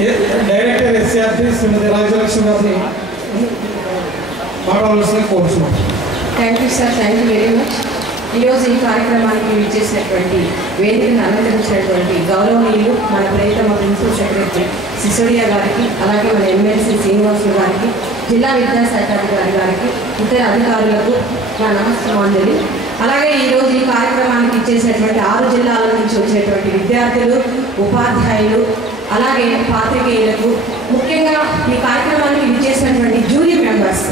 Director SRT శ్రీమతి రాజలక్ష్మి గారిని మాట్లాడాల్సిన కోరుతున్నాం. Thank you sir, thank you very much. ఈరోజు ఈ కార్యక్రమానికి విచ్చేసినటువంటి వేదికను అలంకరించినటువంటి గౌరవనీయులు మన ప్రియతమ ప్రిన్సిపల్ సెక్రటరీ సిసోడియా గారికి, అలాగే మన ఎమ్మెల్సీ శ్రీనివాసులు గారికి, జిల్లా విద్యాశాఖ అధికారి గారికి, ఇతర అధికారులకు నా నమస్కారాంజలి. అలాగే ఈరోజు ఈ కార్యక్రమానికి ఇచ్చేసినటువంటి 6 జిల్లాల నుంచి వచ్చినటువంటి విద్యార్థులు, ఉపాధ్యాయులు, అలాగే పాత్రికేయులకు, ముఖ్యంగా ఈ కార్యక్రమానికి విచ్చేసినటువంటి జ్యూరీ మెంబర్స్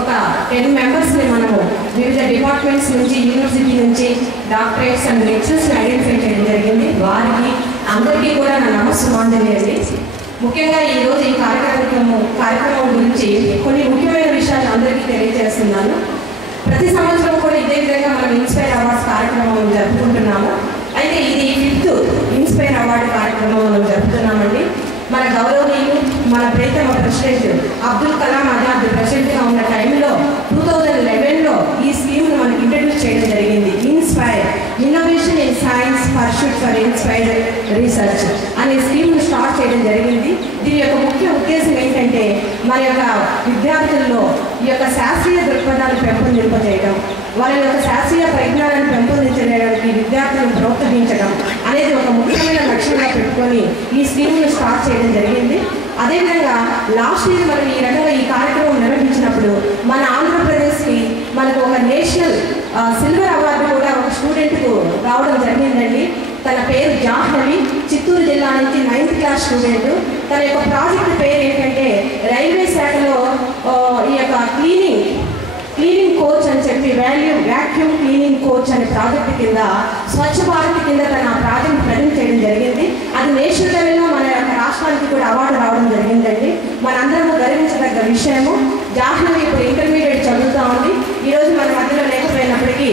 ఒక 10 మెంబర్స్ని మనము వివిధ డిపార్ట్మెంట్స్ నుంచి, యూనివర్సిటీ నుంచి డాక్టరేట్స్ అండ్ లెక్చర్స్ని ఐడెంటిఫై చేయడం జరిగింది. వారికి అందరికీ కూడా నా నమస్కారాంజలి అండి. ముఖ్యంగా ఈరోజు ఈ కార్యక్రమం గురించి కొన్ని ముఖ్యమైన విషయాలు అందరికీ తెలియజేస్తున్నాను. ప్రతి సంవత్సరం కూడా ఇదే విధంగా మనం ఇన్స్పైర్ అవార్డ్స్ కార్యక్రమం జరుపుకుంటున్నాము. అయితే ఇది 5th ఇన్స్పైర్ అవార్డు కార్యక్రమం మనం జరుపుతున్నామండి. మన గౌరవనీయులు, మన ప్రియతమ ప్రెసిడెంట్ అబ్దుల్ కలాం ఆజాద్ ప్రెసిడెంట్గా ఉన్న టైంలో 2011లో ఈ స్కీమ్ను మనకి ఇంట్రడ్యూస్ చేయడం జరిగింది. Inspire innovation in science pursuit for inspired research అనే స్కీమ్ను స్టార్ట్ చేయడం జరిగింది. దీని యొక్క ముఖ్య ఉద్దేశం ఏంటంటే మన యొక్క విద్యార్థుల్లో ఈ యొక్క శాస్త్రీయ దృక్పథాలు పెంపొందింపజేయడం, వారి యొక్క శాస్త్రీయ పరిజ్ఞానాన్ని పెంపొందించడానికి విద్యార్థులను ప్రోత్సహించడం అనేది ఒక ముఖ్యమైన లక్ష్యంగా పెట్టుకొని ఈ స్కీమ్ను స్టార్ట్ చేయడం జరిగింది. అదేవిధంగా లాస్ట్ ఇయర్ మనం ఈ రకంగా ఈ కార్యక్రమం నిర్వహించినప్పుడు మన ఆంధ్రప్రదేశ్కి మనకు ఒక నేషనల్ సిల్వర్ అవార్డు కూడా ఒక స్టూడెంట్కు రావడం జరిగిందండి. తన పేరు జాహ్నవి, చిత్తూరు జిల్లా నుంచి 9th క్లాస్ స్టూడెంట్. తన యొక్క ప్రాజెక్ట్ పేరు ఏంటంటే రైల్వే శాఖలో ఈ యొక్క క్లీనింగ్ కోచ్ అని చెప్పి వ్యాక్యూమ్ క్లీనింగ్ కోచ్ అనే ప్రాజెక్ట్ కింద స్వచ్ఛ భారత్ కింద తన ప్రాజెక్ట్ ప్రజెంట్ చేయడం జరిగింది. అది నేషనల్ లెవెల్లో మన యొక్క రాష్ట్రానికి కూడా అవార్డు రావడం జరిగిందండి. మనందరము గర్వించదగ్గ విషయము. జాహ్నవి ఇప్పుడు ఇంటర్మీడియట్ చదువుతూ ఉంది. ఈరోజు మన మధ్యలో లేకపోయినప్పటికీ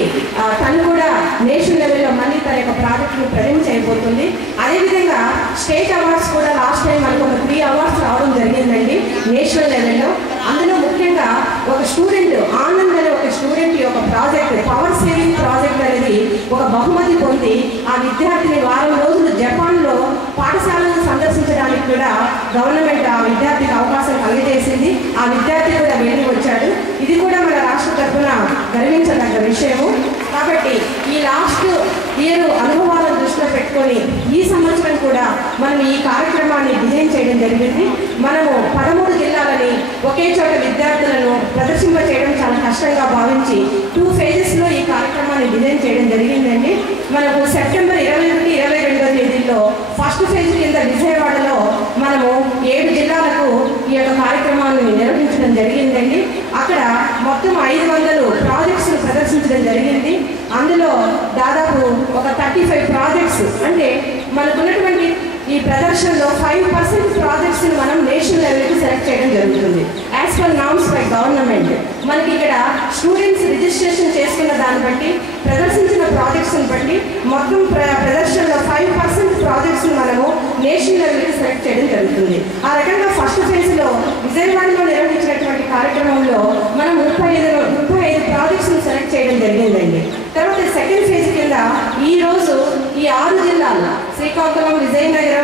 తను కూడా నేషనల్ లెవెల్లో మళ్ళీ తన యొక్క ప్రాజెక్ట్ని ప్రజెంట్ చేయబోతుంది. అదేవిధంగా స్టేట్ అవార్డ్స్ కూడా లాస్ట్ టైం మనకు ఒక 3 అవార్డ్స్ రావడం జరిగిందండి నేషనల్ లెవెల్లో. అందులో ముఖ్యంగా ఒక స్టూడెంట్ ఆనంద్ అనే ఒక స్టూడెంట్ యొక్క ప్రాజెక్ట్ పవర్ సేవింగ్ ప్రాజెక్ట్ అనేది ఒక బహుమతి పొంది ఆ విద్యార్థిని వారం రోజులు జపాన్లో పాఠశాలను సందర్శించడానికి కూడా గవర్నమెంట్ ఆ విద్యార్థికి అవకాశం కలిగజేసింది. ఆ విద్యార్థి కూడా వెళ్ళి వచ్చాడు. ఇది కూడా మన రాష్ట్ర తరఫున గర్వించదగ్గ విషయము. కాబట్టి ఈ లాస్ట్ ఇయర్ అనుభవాలను దృష్టిలో పెట్టుకొని ఈ సంవత్సరం కూడా మనం ఈ కార్యక్రమాన్ని డిజైన్ చేయడం జరిగింది. మనము 13 జిల్లాలని ఒకే చోట విద్యార్థులను ప్రదర్శింప చేయడం చాలా కష్టంగా భావించి 2 phases ఈ కార్యక్రమాన్ని డిజైన్ చేయడం జరిగిందండి. మనకు సెప్టెంబర్ 21, 22వ తేదీల్లో ఫస్ట్ ఫేజ్ కింద విజయవాడలో మనము 7 జిల్లాలకు ఈ యొక్క కార్యక్రమాన్ని నిర్వహించడం జరిగిందండి. అక్కడ మొత్తం 500 ప్రాజెక్ట్స్ ప్రదర్శించడం జరిగింది. అందులో దాదాపు ఒక 35 ప్రాజెక్ట్స్, అంటే మనకున్నటువంటి ఈ ప్రదర్శనలో 5% ప్రాజెక్ట్స్ని మనం నేషనల్ లెవెల్కి సెలెక్ట్ చేయడం జరుగుతుంది as per norms by government. మనకి ఇక్కడ స్టూడెంట్స్ రిజిస్ట్రేషన్ చేసుకున్న దాన్ని బట్టి, ప్రదర్శించిన ప్రాజెక్ట్స్ని బట్టి మొత్తం ప్రదర్శనలో 5% ప్రాజెక్ట్స్ని మనము నేషనల్ లెవెల్కి సెలెక్ట్ చేయడం జరుగుతుంది. ఆ రకంగా ఫస్ట్ ఫేజ్లో విజయవాడలో నిర్వహించినటువంటి కార్యక్రమంలో మనం 35 ప్రాజెక్ట్స్ని సెలెక్ట్ చేయడం జరిగిందండి. తర్వాత సెకండ్ ఫేజ్ కింద ఈరోజు ఈ 6 జిల్లాలు శ్రీకాకుళం, విజయనగరం,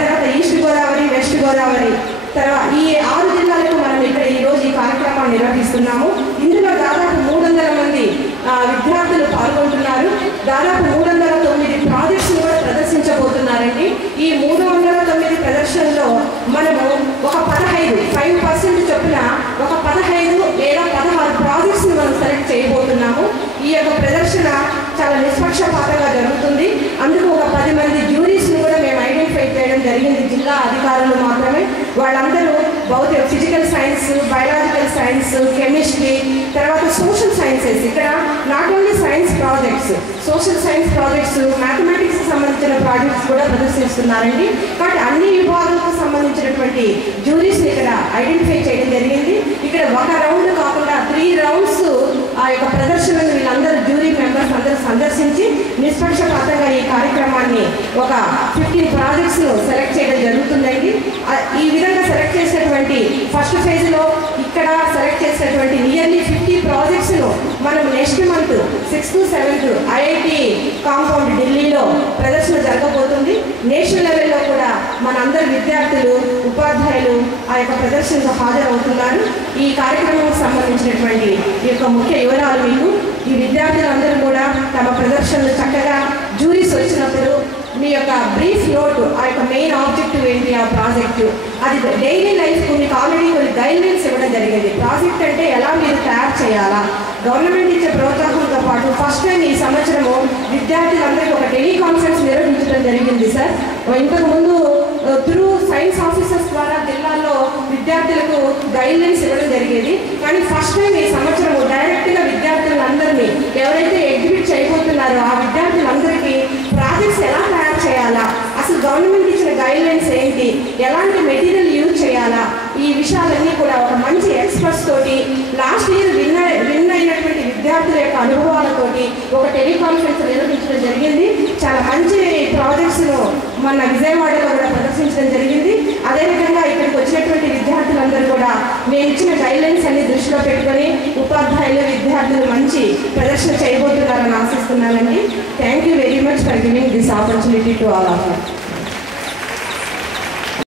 తర్వాత ఈస్ట్ గోదావరి, వెస్ట్ గోదావరి, తర్వాత ఈ 6 జిల్లాలకు మనం ఇక్కడ ఈరోజు ఈ కార్యక్రమాన్ని నిర్వహిస్తున్నాము. ఇందులో దాదాపు 300 మంది విద్యార్థులు పాల్గొంటున్నారు. దాదాపు 309 ప్రాజెక్ట్స్ని కూడా ప్రదర్శించబోతున్నారండి. ఈ 309 ప్రదర్శనలో మనము ఒక 5% చొప్పున ఒక 15 లేదా 16 ప్రాజెక్ట్స్ని మనం సెలెక్ట్ చేయబోతున్నాము. ఈ యొక్క ప్రదర్శన చాలా నిష్పక్షపాతంగా జరుగుతుంది. అందుకు ఒక 10 మంది జ్యూరీస్ని కూడా మేము ఐడెంటిఫై చేయడం జరిగింది. జిల్లా అధికారులు మాత్రమే. వాళ్ళందరూ physical science, biological science, chemistry, తర్వాత సోషల్ సైన్సెస్. ఇక్కడ not only science projects, social science projects, mathematics సంబంధించిన ప్రాజెక్ట్స్ కూడా ప్రదర్శిస్తున్నారండి. కాబట్టి అన్ని విభాగాలకు సంబంధించినటువంటి జ్యూరీస్ని ఇక్కడ ఐడెంటిఫై చేయడం జరిగింది. ఇక్కడ ఒక రౌండ్ కాకుండా 3 రౌండ్స్ ఆ యొక్క ప్రదర్శనను వీళ్ళందరూ జ్యూరీ మెంబర్స్ అందరూ సందర్శించి నిష్పక్షపాతంగా ఈ కార్యక్రమాన్ని ఒక 15 ప్రాజెక్ట్స్ను సెలెక్ట్ చేయడం జరుగుతుందండి. ఈ విధంగా సెలెక్ట్ చేసినటువంటి ఫస్ట్ ఫేజ్లో ఇక్కడ సెలెక్ట్ చేసినటువంటి నియర్లీ 50 ప్రాజెక్ట్స్ను మనం next month 6th to 7th IIT compound ఢిల్లీలో ప్రదర్శన జరగబోతుంది. నేషనల్ లెవెల్లో కూడా మనందరి విద్యార్థులు ఉపాధ్యాయులు ఆ యొక్క ప్రదర్శనకు హాజరవుతున్నారు. ఈ కార్యక్రమానికి సంబంధించినటువంటి ఈ యొక్క ముఖ్య వివరాలు మీకు ఈ విద్యార్థులందరూ కూడా తమ ప్రదర్శనలు చక్కగా జ్యూరీస్ వచ్చినప్పుడు మీ యొక్క బ్రీఫ్ నోట్ ఆ యొక్క మెయిన్ ఆబ్జెక్టివ్ ఏంటి ఆ ప్రాజెక్టు అది డైలీ లైఫ్ మీకు ఆల్రెడీ కొన్ని గైడ్లైన్స్ ఇవ్వడం జరిగింది. ప్రాజెక్ట్ అంటే ఎలా మీరు తయారు చేయాలా, గవర్నమెంట్ ఇచ్చే ప్రోత్సాహంతో పాటు ఫస్ట్ టైం ఈ సంవత్సరము విద్యార్థులందరికీ ఒక టెలికాన్ఫరెన్స్ నిర్వహించడం జరిగింది సార్. ఇంతకుముందు త్రూ సైన్స్ ఆఫీసర్స్ ద్వారా జిల్లాల్లో విద్యార్థులకు గైడ్లైన్స్ ఇవ్వడం జరిగేది. కానీ ఫస్ట్ టైం ఈ సంవత్సరము డైరెక్ట్గా విద్యార్థులందరినీ ఎవరైతే ఎగ్జిబిట్ చేయబోతున్నారో ఆ విద్యార్థులందరికీ ప్రాజెక్ట్స్ ఎలా తయారు చేయాలా, అసలు గవర్నమెంట్ ఇచ్చిన గైడ్లైన్స్ ఏంటి, ఎలాంటి మెటీరియల్ యూజ్ చేయాలా, ఈ విషయాలన్నీ కూడా ఒక మంచి ఎక్స్పర్ట్స్ తోటి లాస్ట్ ఇయర్ విన్ అయినటువంటి విద్యార్థుల యొక్క అనుభవాలతోటి ఒక టెలికాన్ఫరెన్స్ నిర్వహించడం జరిగింది. చాలా మంచి ప్రాజెక్ట్స్ను మన విజయవాడలో కూడా ప్రదర్శించడం జరిగింది. అదేవిధంగా ఇక్కడికి వచ్చినటువంటి విద్యార్థులందరూ కూడా మేము ఇచ్చిన గైడ్లైన్స్ అన్ని దృష్టిలో పెట్టుకొని ఉపాధ్యాయులు విద్యార్థులు మంచి ప్రదర్శన చేయబోతున్నారని ఆశిస్తున్నానండి. Thank you very much for giving this opportunity to all of us.